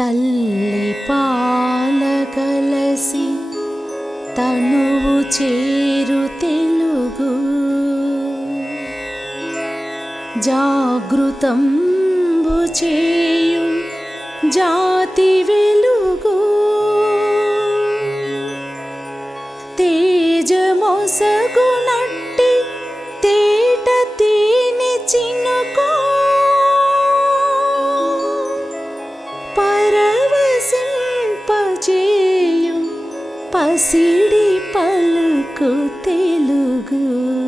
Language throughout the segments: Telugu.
తల్లి పాల కలసి తనువు చేరు తెలుగు. జాగృతంబు చేయు జాతి వెలుగు తెలుగు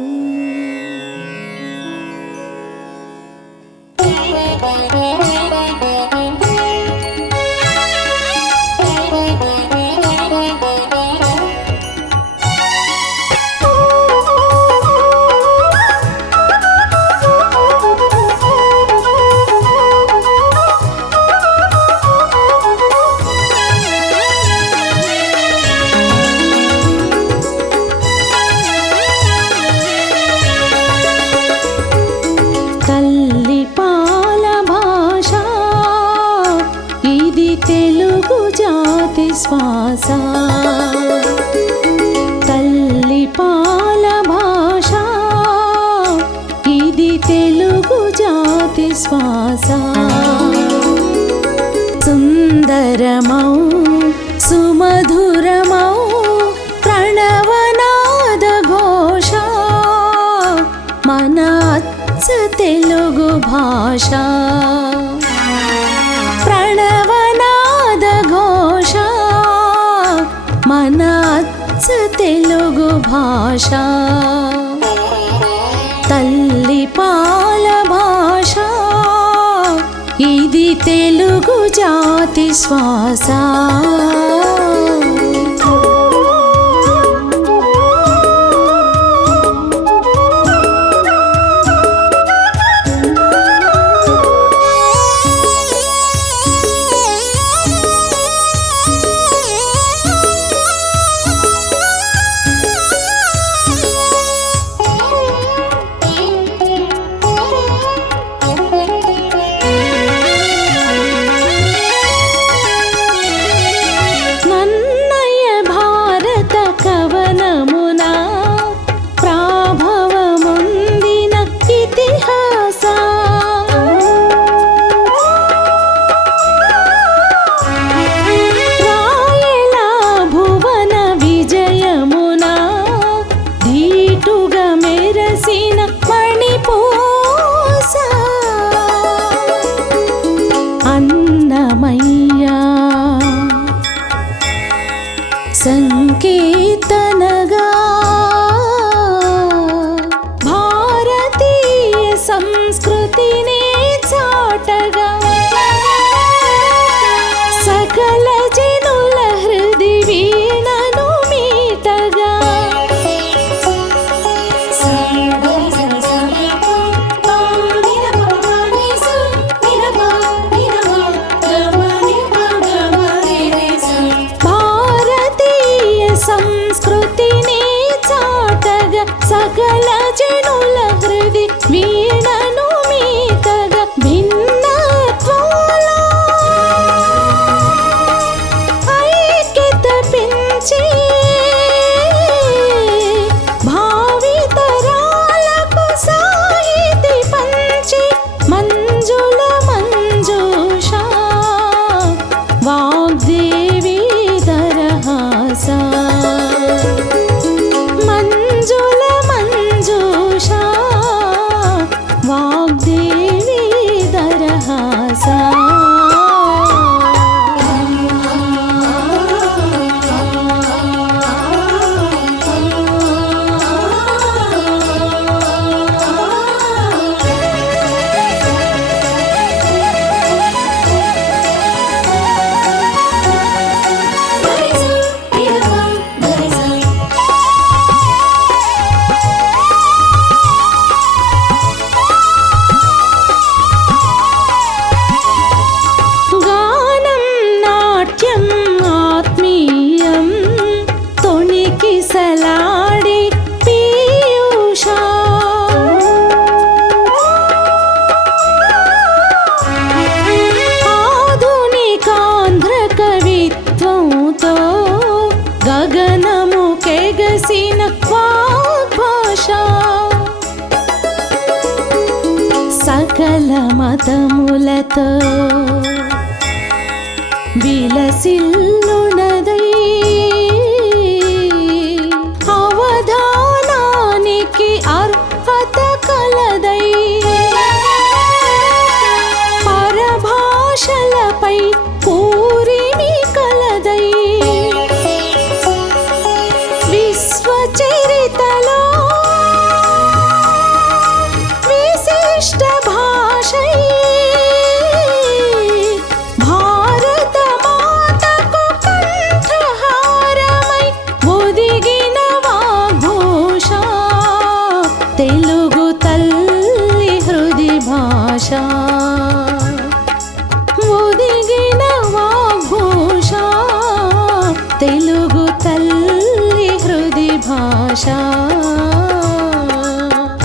जाति श्वासा चल्लिपालभाषा इदि तेलुगु जाति श्वासा सुन्दर मौ सुमधुरमौ प्रणवनाद घोषा। मनात् तेलुगु भाषा। భాష. తల్లి పాల భాష. ఇది తెలుగు జాతి శ్వాస. ಸಂಕೇತ ఎగసిన భాష సకల మతములతో విలసిల్ తెలుగు తల్లి హృది భాష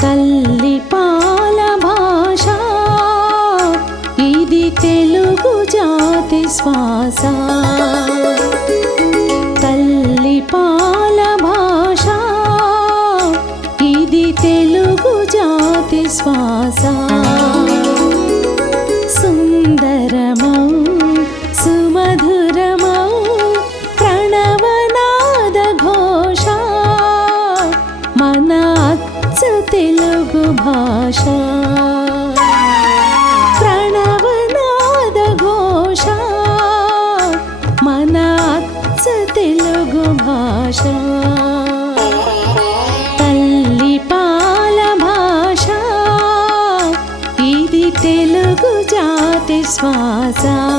తల్లి పాల భాష. ఇది తెలుగు జాతి శ్వాస. తల్లి పాల భాష ఇది తెలుగు జాతి శ్వాస. तेलगु भाषा। प्रणवनाद घोषा। मनाच तेलगु भाषा। तल्लिपाल भाषा। इति तेलुगु जाति श्वासा